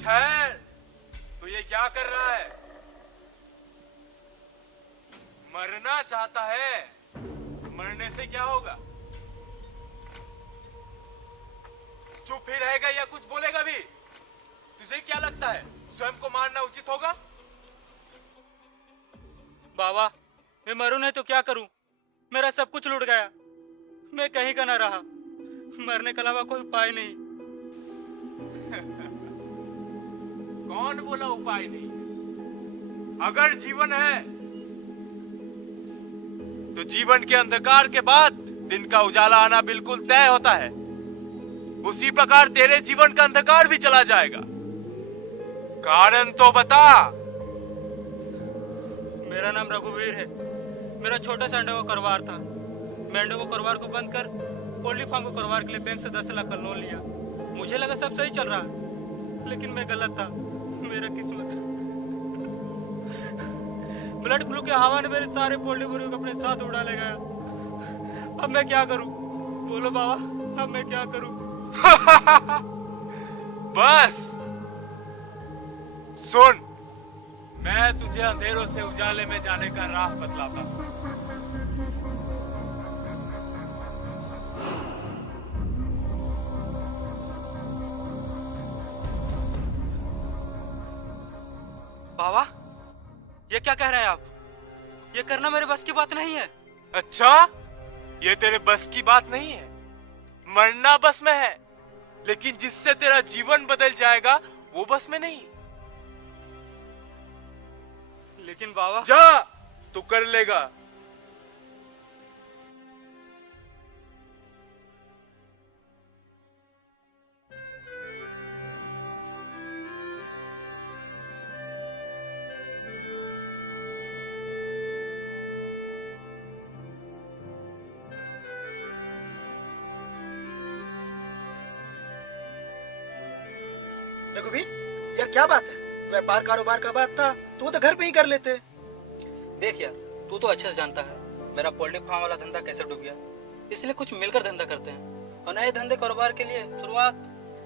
ठहर, तू ये क्या कर रहा है? मरना चाहता है? मरने से क्या होगा? चुप ही रहेगा या कुछ बोलेगा भी? तुझे क्या लगता है स्वयं को मारना उचित होगा? बाबा, मैं मरूं नहीं तो क्या करूं? मेरा सब कुछ लूट गया। मैं कहीं का ना रहा। मरने के अलावा कोई उपाय नहीं। कौन बोला उपाय नहीं? अगर जीवन है तो जीवन के अंधकार के बाद दिन का उजाला आना बिल्कुल तय होता है। उसी प्रकार तेरे जीवन का अंधकार भी चला जाएगा। कारण तो बता। मेरा नाम रघुवीर है। मेरा छोटा सा अंडे को कारोबार था। मैं अंडे को कारोबार को बंद कर पोल्ट्री फार्म को कारोबार के लिए बैंक से 10 लाख का लोन लिया। मुझे लगा सब सही चल रहा है, लेकिन मैं गलत था। मेरा किस्मत ब्लड फ्लू के हवा ने मेरे सारे पोल्ट्री मुर्गियों को अपने साथ उड़ा ले गया। अब मैं क्या करूं? बोलो बाबा, अब मैं क्या करूं? बस सुन, मैं तुझे अंधेरों से उजाले में जाने का राह बतलाता हूं। बाबा, ये क्या कह रहे हैं आप? ये करना मेरे बस की बात नहीं है। अच्छा, ये तेरे बस की बात नहीं है? मरना बस में है, लेकिन जिससे तेरा जीवन बदल जाएगा वो बस में नहीं। लेकिन बाबा, जा, तू कर लेगा। रघुवीर, यार क्या बात है? व्यापार कारोबार का बात था तो वो तो घर पे ही कर लेते। देख यार, तू तो अच्छे से जानता है मेरा पोल्ट्री फार्म वाला धंधा कैसे डूब गया। इसलिए कुछ मिलकर धंधा करते हैं, और नए धंधे कारोबार के लिए शुरुआत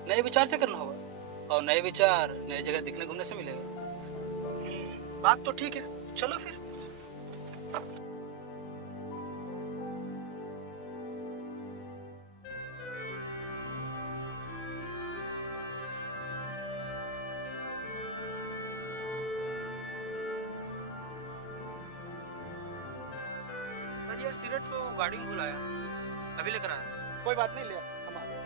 नए विचार से करना होगा, और नए विचार नई जगह दिखने घूमने से मिलेगा। बात तो ठीक है, चलो फिर। यार सिगरेट तो गाड़ी में भूल आया, अभी लेकर आया। कोई बात नहीं, ले हम आ गए।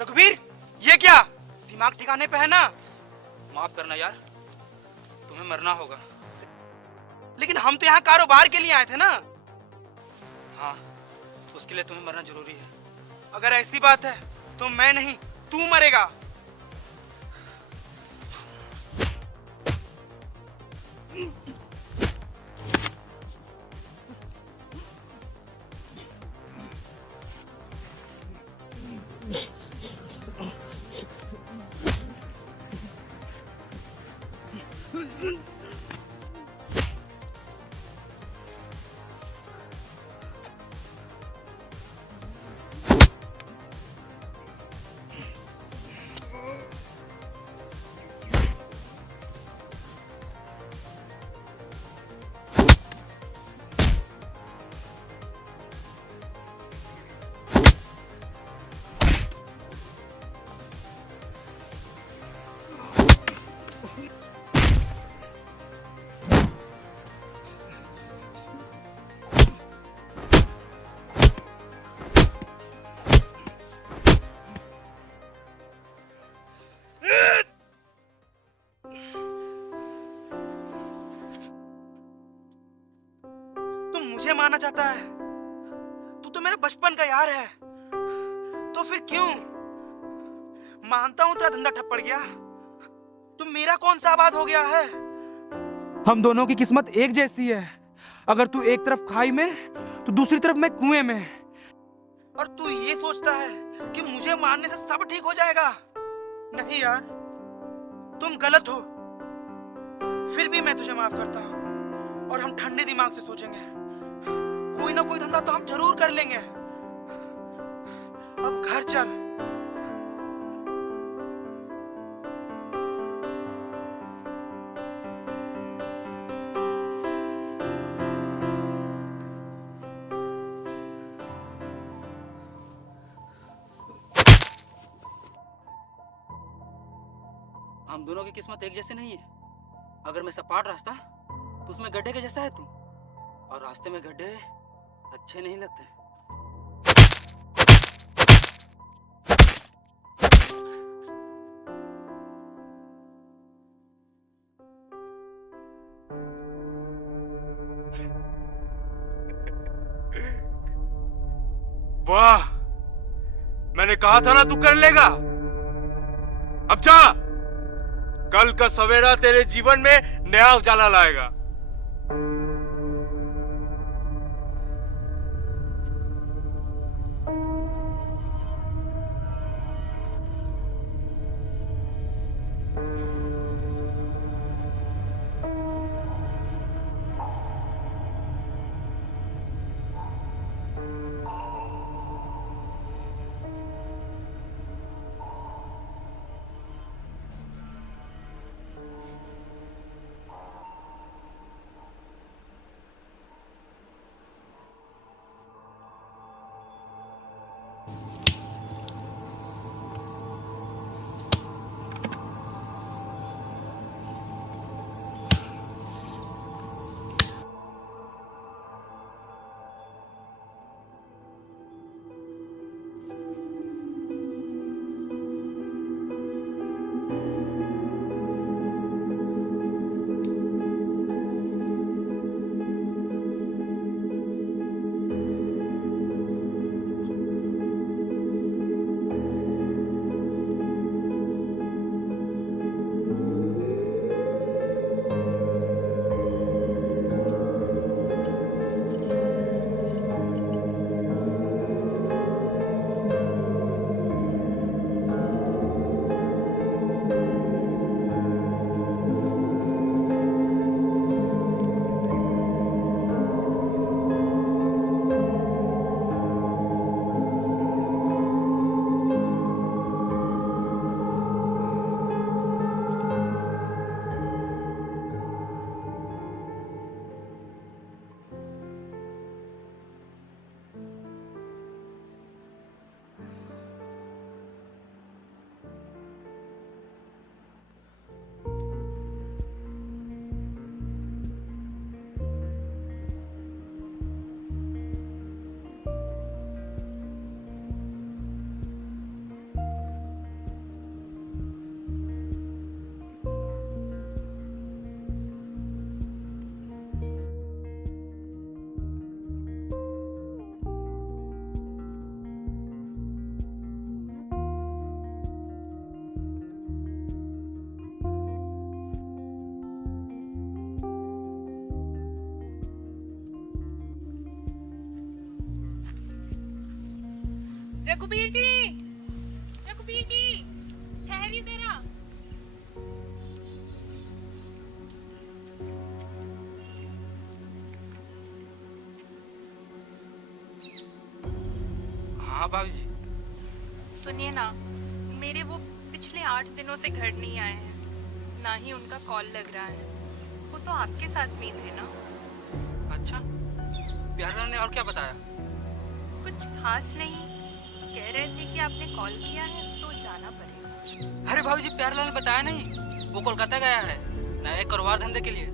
रघुवीर, ये क्या? दिमाग ठिकाने पे है ना? माफ करना यार, तुम्हें मरना होगा। लेकिन हम तो यहाँ कारोबार के लिए आए थे ना। हाँ, उसके लिए तुम्हें मरना जरूरी है। अगर ऐसी बात है तो मैं नहीं, तू मरेगा। मुझे मारना चाहता है? तू तो मेरे बचपन का यार है, तो फिर क्यों? मानता हूं तेरा धंधा ठप पड़ गया, तो मेरा कौन सा आबाद हो गया है? हम दोनों की किस्मत एक जैसी है। अगर तू एक तरफ खाई में तो दूसरी तरफ मैं कुएं में। और तू ये सोचता है कि मुझे मारने से सब ठीक हो जाएगा? नहीं यार, तुम गलत हो, फिर भी मैं तुझे माफ करता हूँ और हम ठंडे दिमाग से सोचेंगे। कोई ना कोई धंधा तो हम जरूर कर लेंगे। अब घर चल। हम दोनों की किस्मत एक जैसे नहीं है। अगर मैं सपाट रास्ता तो उसमें गड्ढे के जैसा है तू, और रास्ते में गड्ढे अच्छे नहीं लगते। वाह, मैंने कहा था ना तू कर लेगा। अब जा, कल का सवेरा तेरे जीवन में नया उजाला लाएगा। रघुबीर जी, रघुबीर जी, ठहरिए जरा। हाँ भाभी जी। सुनिए ना, मेरे वो पिछले 8 दिनों से घर नहीं आए हैं, ना ही उनका कॉल लग रहा है। वो तो आपके साथ में थे ना? अच्छा, प्यारलाल ने और क्या बताया? कुछ खास नहीं, कह रहे थे कि आपने कॉल किया है तो जाना पड़ेगा। अरे भाभी जी, प्यारलाल ने बताया नहीं, वो कोलकाता गया है नए कारोबार धंधे के लिए।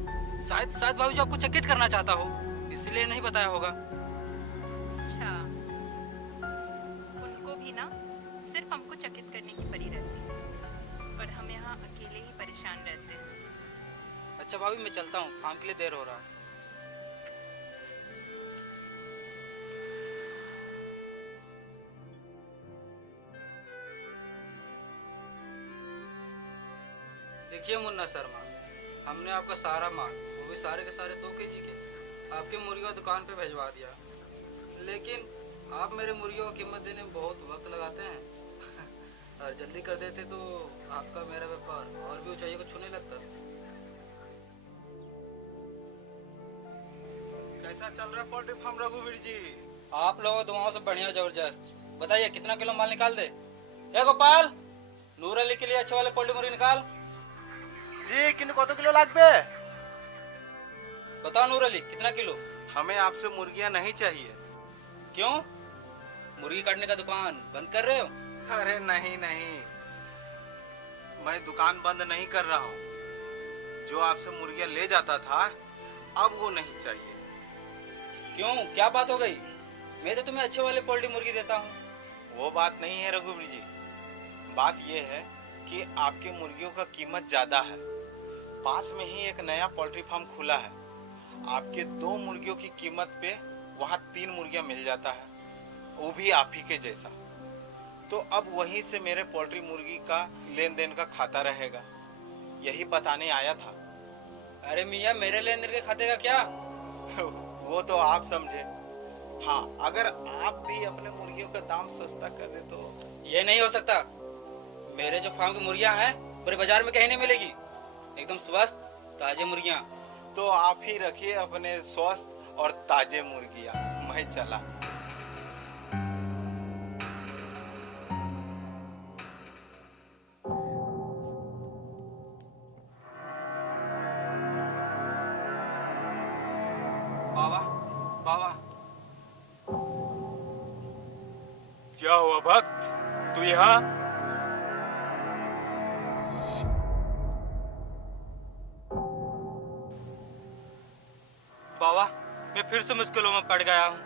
शायद भाभी जी आपको चकित करना चाहता हो, इसलिए नहीं बताया होगा। अच्छा, उनको भी ना सिर्फ हमको चकित करने की पड़ी रहती है, और हम यहाँ अकेले ही परेशान रहते हैं। अच्छा भाभी, मैं चलता हूँ, काम के लिए देर हो रहा है। देखिए मुन्ना शर्मा, हमने आपका सारा माल, वो भी सारे के सारे 2 केजी के, आपके मुर्गियों दुकान पे भिजवा दिया। लेकिन आप मेरे मुर्गियों की कीमत देने में बहुत वक्त लगाते हैं। और जल्दी कर देते तो आपका मेरा व्यापार और भी ऊंचाइयों को छूने लगता। कैसा चल रहा है पोल्ट्री फार्म रघुवीर जी? आप लोगों दुआओं से बढ़िया जबरदस्त। बताइए कितना किलो माल निकाल दे? ए गोपाल, नूर अली के लिए अच्छे वाले पोल्ट्री मुर्गी निकाल। जी कत किलो लागबे? बताओ नूर अली, कितना किलो? हमें आपसे मुर्गियां नहीं चाहिए। क्यों? मुर्गी काटने का दुकान बंद कर रहे हो? अरे नहीं नहीं, मैं दुकान बंद नहीं कर रहा हूँ। जो आपसे मुर्गियां ले जाता था अब वो नहीं चाहिए। क्यों, क्या बात हो गई? मैं तो तुम्हें अच्छे वाले पोल्ट्री मुर्गी देता हूँ। वो बात नहीं है रघुवीर जी, बात ये है कि आपके मुर्गियों का कीमत ज्यादा है। पास में ही एक नया पोल्ट्री फार्म खुला है, आपके 2 मुर्गियों की कीमत पे वहाँ 3 मुर्गियां मिल जाता है, वो भी आप ही के जैसा। तो अब वहीं से मेरे पोल्ट्री मुर्गी का लेन देन का खाता रहेगा, यही बताने आया था। अरे मियाँ, मेरे लेन देन के खाते का क्या? वो तो आप समझे। हाँ, अगर आप भी अपने मुर्गियों का दाम सस्ता कर दे तो। ये नहीं हो सकता। मेरे जो फार्म की मुर्गियाँ हैं पूरे बाजार में कहीं नहीं मिलेगी। एकदम स्वस्थ ताजे मुर्गियाँ। तो आप ही रखिए अपने स्वस्थ और ताजे मुर्गियाँ, मैं चला। बाबा, बाबा, क्या हुआ भक्त, तू यहाँ? बाबा, मैं फिर से मुश्किलों में पड़ गया हूँ।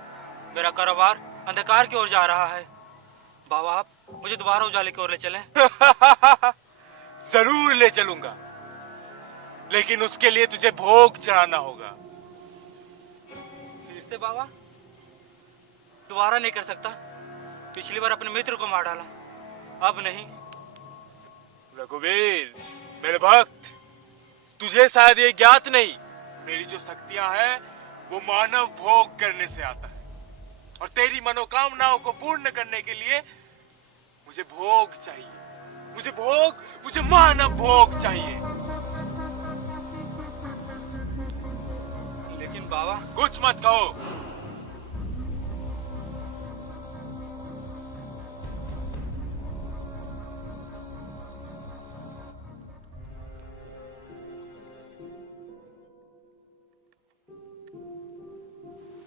मेरा कारोबार अंधकार की ओर जा रहा है। बाबा, आप मुझे दोबारा उजाले की ओर ले चलें। जरूर ले चलूंगा, लेकिन उसके लिए तुझे भोग चढ़ाना होगा। फिर से बाबा? दोबारा नहीं कर सकता। पिछली बार अपने मित्र को मार डाला, अब नहीं। रघुवीर, मेरे भक्त, तुझे शायद ये ज्ञात नहीं, मेरी जो शक्तियां हैं वो मानव भोग करने से आता है, और तेरी मनोकामनाओं को पूर्ण करने के लिए मुझे भोग चाहिए। मुझे मानव भोग चाहिए। लेकिन बाबा, कुछ मत कहो।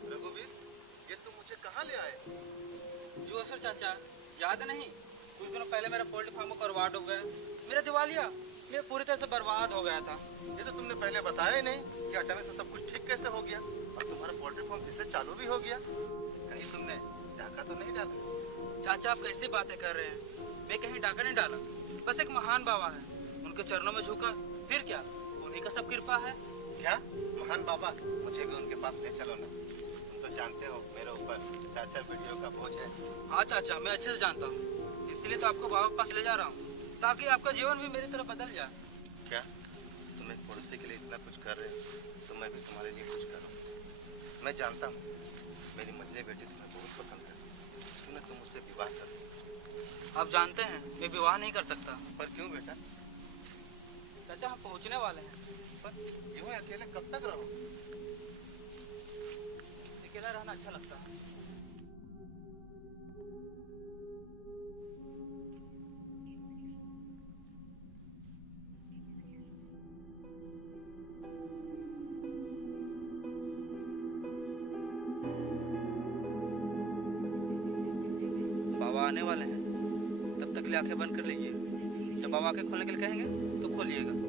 रघुवीर, ये तुम मुझे कहाँ ले आए? जो सर चाचा, याद नहीं? कुछ दिनों पहले मेरा पोल्ट्री फार्म करवाट हो गया। मेरा दिवालिया, मैं पूरी तरह से बर्बाद हो गया था। ये तो तुमने पहले बताया ही नहीं कि अचानक से सब कुछ ठीक कैसे हो गया और तुम्हारा पोल्ट्री फार्म फिर से चालू भी हो गया। कहीं तुमने डाका तो नहीं डाला? चाचा, आप कैसी बातें कर रहे हैं? मैं कहीं डाका नहीं डाला, बस एक महान बाबा है, उनके चरणों में झुका, फिर क्या, उन्हीं का सब कृपा है। क्या महान बाबा? मुझे भी उनके पास ले चलो ना। तुम तो जानते हो मेरे ऊपर चाचा वीडियो का बोझ है। हाँ चाचा, मैं अच्छे से जानता हूँ, इसलिए तो आपको बाबा के पास ले जा रहा हूँ, ताकि आपका जीवन भी मेरी तरह बदल जाए। क्या तुम एक पड़ोसी के लिए इतना कुछ कर रहे हो तो मैं भी तुम्हारे लिए कुछ करूँ। मैं जानता हूँ मेरी मझली बेटी तुम्हें बहुत पसंद है, क्यों तुम उससे विवाह कर दो। आप जानते हैं मैं विवाह नहीं कर सकता। पर क्यों बेटा? चाचा, हम पहुँचने वाले हैं। पर यूं ही अकेले कब तक रहो? अकेला रहना अच्छा लगता है। बाबा आने वाले हैं, तब तक के लिए आंखें बंद कर लीजिए। जब बाबा आंखें खोलने के लिए कहेंगे तो खोलिएगा।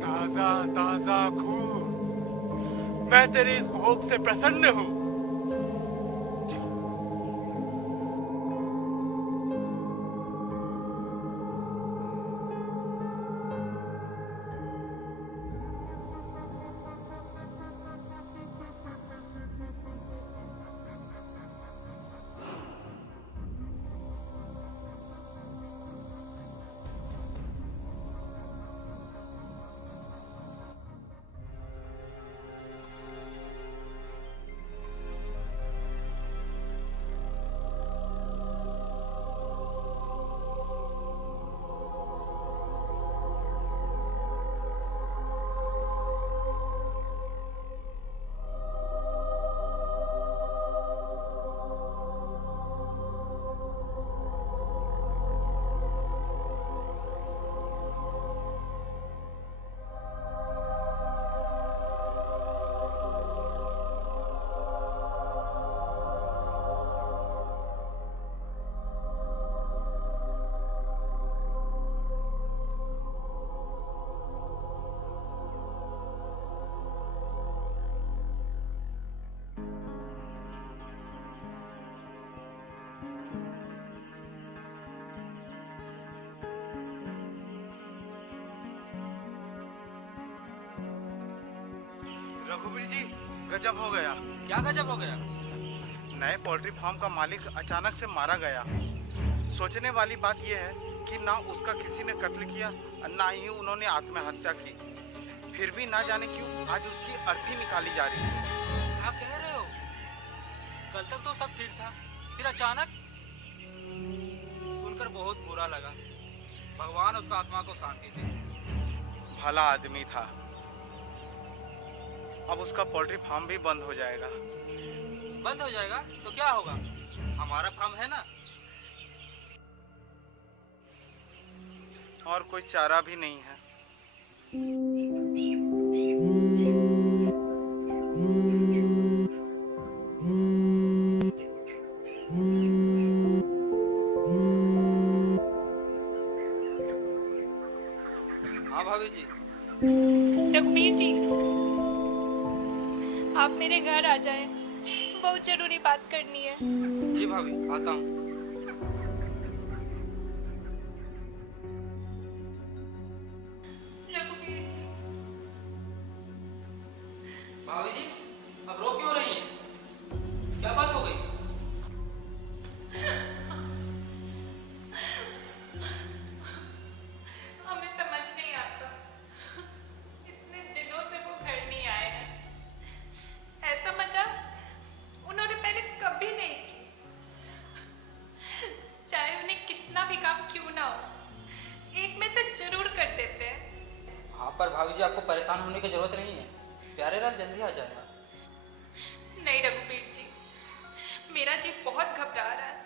ताजा ताजा खून, मैं तेरे इस भोग से प्रसन्न हूँ। रघुवीर जी, गजब हो गया। क्या गजब हो गया? नए पोल्ट्री फार्म का मालिक अचानक से मारा गया। सोचने वाली बात यह है कि ना उसका किसी ने कत्ल किया, ना ही उन्होंने आत्महत्या की। फिर भी ना जाने क्यों आज उसकी अर्थी निकाली जा रही है। क्या कह रहे हो? कल तक तो सब ठीक था, फिर अचानक? सुनकर बहुत बुरा लगा। भगवान उसका आत्मा को शांति दे। भला आदमी था। अब उसका पोल्ट्री फार्म भी बंद हो जाएगा। बंद हो जाएगा तो क्या होगा? हमारा फार्म है ना। और कोई चारा भी नहीं है। हाँ भाभी जी। रघुवीर जी, आप मेरे घर आ जाएं, बहुत जरूरी बात करनी है। जी भाभी, आता हूँ। रघुवीर जी, भाभी जी, अब रो क्यों रही हैं? क्या बात हो गई? हमें समझ नहीं आता, इतने दिनों से वो घर नहीं आए हैं। ऐसा मजाक उन्होंने पहले कभी नहीं की। चाहे उन्हें कितना भी काम क्यों ना हो, एक में से जरूर कर देते हैं। हाँ, पर भाभी जी आपको परेशान होने की जरूरत नहीं है। प्यारे लाल जल्दी आ जाएगा। नहीं रघुवीर जी, मेरा जी बहुत घबरा रहा है,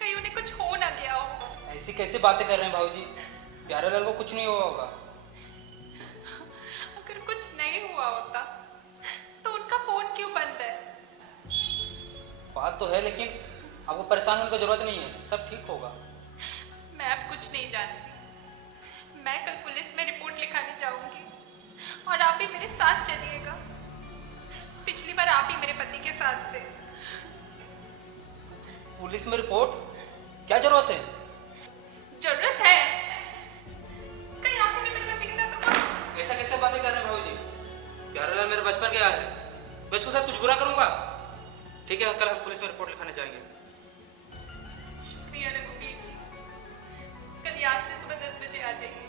कहीं उन्हें कुछ हो ना गया हो। ऐसी कैसी बातें कर रहे हैं भाभी जी? प्यारे लाल को कुछ नहीं हुआ होगा। अगर कुछ नहीं हुआ होता तो उनका फोन क्यों बंद है? बात तो है, लेकिन आपको परेशान होने की जरूरत नहीं है, सब ठीक होगा। मैं अब कुछ नहीं जानती। मैं कल पुलिस में रिपोर्ट लिखाने जाऊंगी और आप भी मेरे साथ चलिएगा। पिछली बार आप ही मेरे पति के साथ थे। पुलिस में रिपोर्ट? क्या जरूरत है? जरूरत है? कहीं आपको भी मेरे पति के साथ होगा? ऐसा कैसे बातें कर रहे हैं भाभी जी? प्यारे लाल मेरे बचपन के यार है, मैं उसके साथ कुछ बुरा करूंगा? ठीक है, कल हम पुलिस में रिपोर्ट लिखाने जाएंगे। शुक्रिया रघुवीर जी, कल याद से सुबह 10 बजे आ जाइएगा।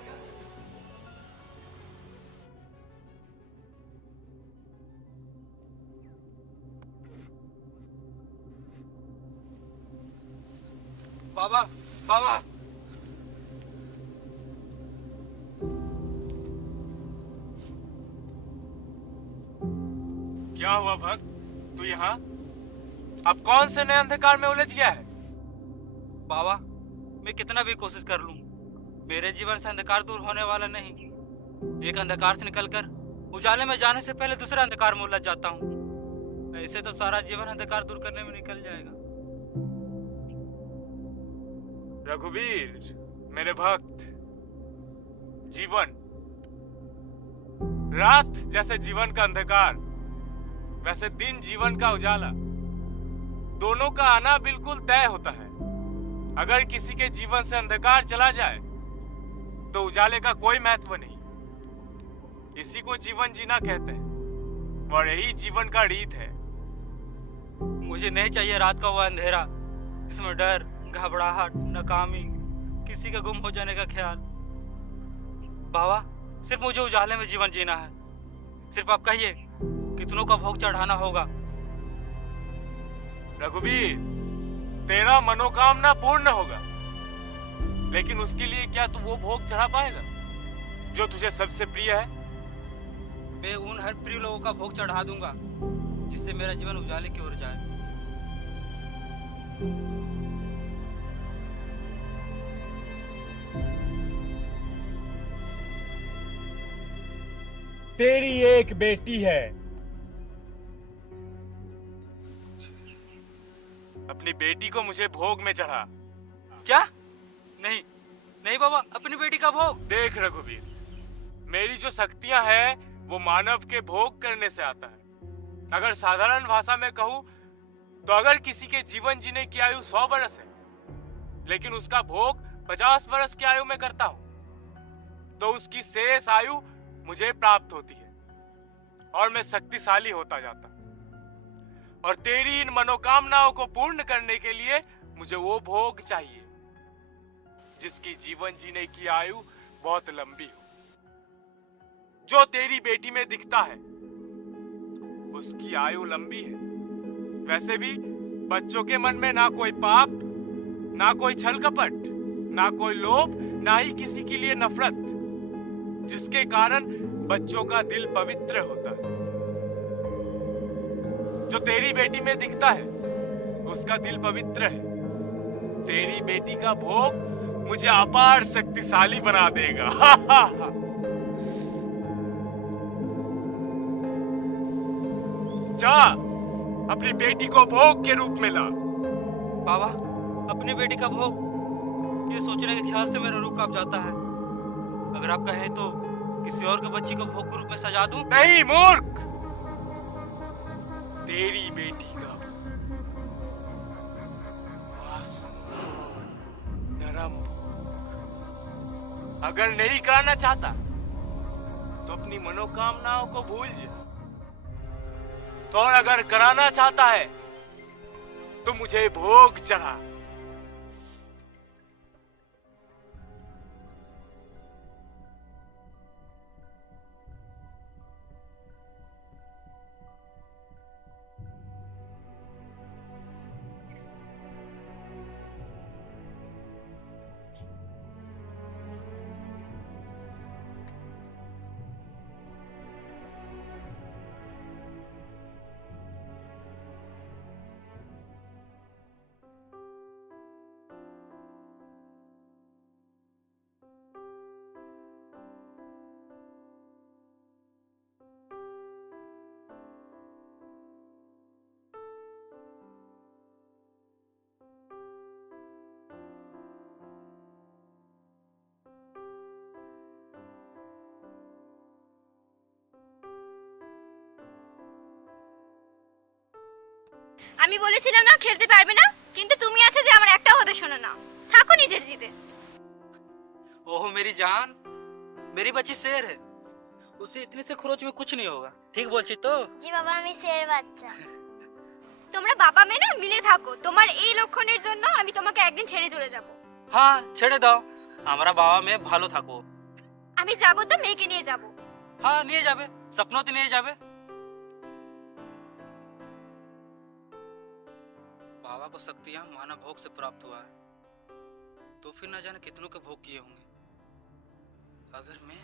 बाबा, बाबा, क्या हुआ भक्त, तू यहाँ? अब कौन से नए अंधकार में उलझ गया है? बाबा, मैं कितना भी कोशिश कर लूं, मेरे जीवन से अंधकार दूर होने वाला नहीं। एक अंधकार से निकलकर उजाले में जाने से पहले दूसरे अंधकार में उलझ जाता हूँ। ऐसे तो सारा जीवन अंधकार दूर करने में निकल जाएगा। रघुवीर, मेरे भक्त, जीवन रात जैसे जीवन का अंधकार, वैसे दिन जीवन का उजाला, दोनों का आना बिल्कुल तय होता है। अगर किसी के जीवन से अंधकार चला जाए तो उजाले का कोई महत्व नहीं। इसी को जीवन जीना कहते हैं और यही जीवन का रीत है। मुझे नहीं चाहिए रात का वो अंधेरा जिसमें डर, घबराहट, नाकामी, किसी का गुम हो जाने का ख्याल। बाबा, सिर्फ मुझे उजाले में जीवन जीना है। सिर्फ आप कहिए, कितनों का भोग चढ़ाना होगा? रघुवीर, तेरा मनोकामना पूर्ण होगा, लेकिन उसके लिए क्या तू वो भोग चढ़ा पाएगा जो तुझे सबसे प्रिय है? मैं उन हर प्रिय लोगों का भोग चढ़ा दूंगा जिससे मेरा जीवन उजाले की ओर जाए। तेरी एक बेटी है, अपनी बेटी को मुझे भोग में चढ़ा। क्या? नहीं नहीं बाबा, अपनी बेटी का भोग? देख रघुवीर, मेरी जो शक्तियां हैं वो मानव के भोग करने से आता है। अगर साधारण भाषा में कहूं तो अगर किसी के जीवन जीने की आयु 100 वर्ष है, लेकिन उसका भोग 50 वर्ष की आयु में करता हूं, तो उसकी शेष आयु मुझे प्राप्त होती है। और मैं शक्तिशाली होता जाता। और तेरी इन मनोकामनाओं को पूर्ण करने के लिए मुझे वो भोग चाहिए जिसकी जीवन जीने की आयु बहुत लंबी हो। जो तेरी बेटी में दिखता है उसकी आयु लंबी है। वैसे भी बच्चों के मन में ना कोई पाप, ना कोई छल कपट, ना कोई लोभ, ना ही किसी के लिए नफरत, जिसके कारण बच्चों का दिल पवित्र होता है। जो तेरी बेटी में दिखता है उसका दिल पवित्र है। तेरी बेटी का भोग मुझे अपार शक्तिशाली बना देगा। जा अपनी बेटी को भोग के रूप में ला। बाबा, अपनी बेटी का भोग, ये सोचने के ख्याल से मेरा रूह कांप जाता है। अगर आप कहें तो किसी और के बच्ची को भोग के रूप में सजा दूं? नहीं मूर्ख, तेरी बेटी का नरम भोग। अगर नहीं कराना चाहता तो अपनी मनोकामनाओं को भूल जा। तो और अगर कराना चाहता है तो मुझे भोग चढ़ा। আমি বলেছিলাম না খেলতে পারবে না, কিন্তু তুমি আছে যে আমার একটা কথা শোনো না। থাকো নিজের জিদে। ओह मेरी जान, मेरी बच्ची शेर है, उसे इतने से खरोच में कुछ नहीं होगा। ठीक बोलছি তো? জি বাবা, আমি শের বাচ্চা। তোমরা বাবা মেয়ে না মিলে থাকো। তোমার এই লক্ষণের জন্য আমি তোমাকে একদিন ছেড়ে চলে যাব। হ্যাঁ, ছেড়ে দাও। আমরা বাবা মেয়ে ভালো থাকো। আমি যাব তো মেয়েকে নিয়ে যাব। হ্যাঁ, নিয়ে যাবে, স্বপ্নতে নিয়ে যাবে। बाबा को शक्तियां मानव भोग से प्राप्त हुआ है, तो फिर न जाने कितनों के भोग किए होंगे। अगर मैं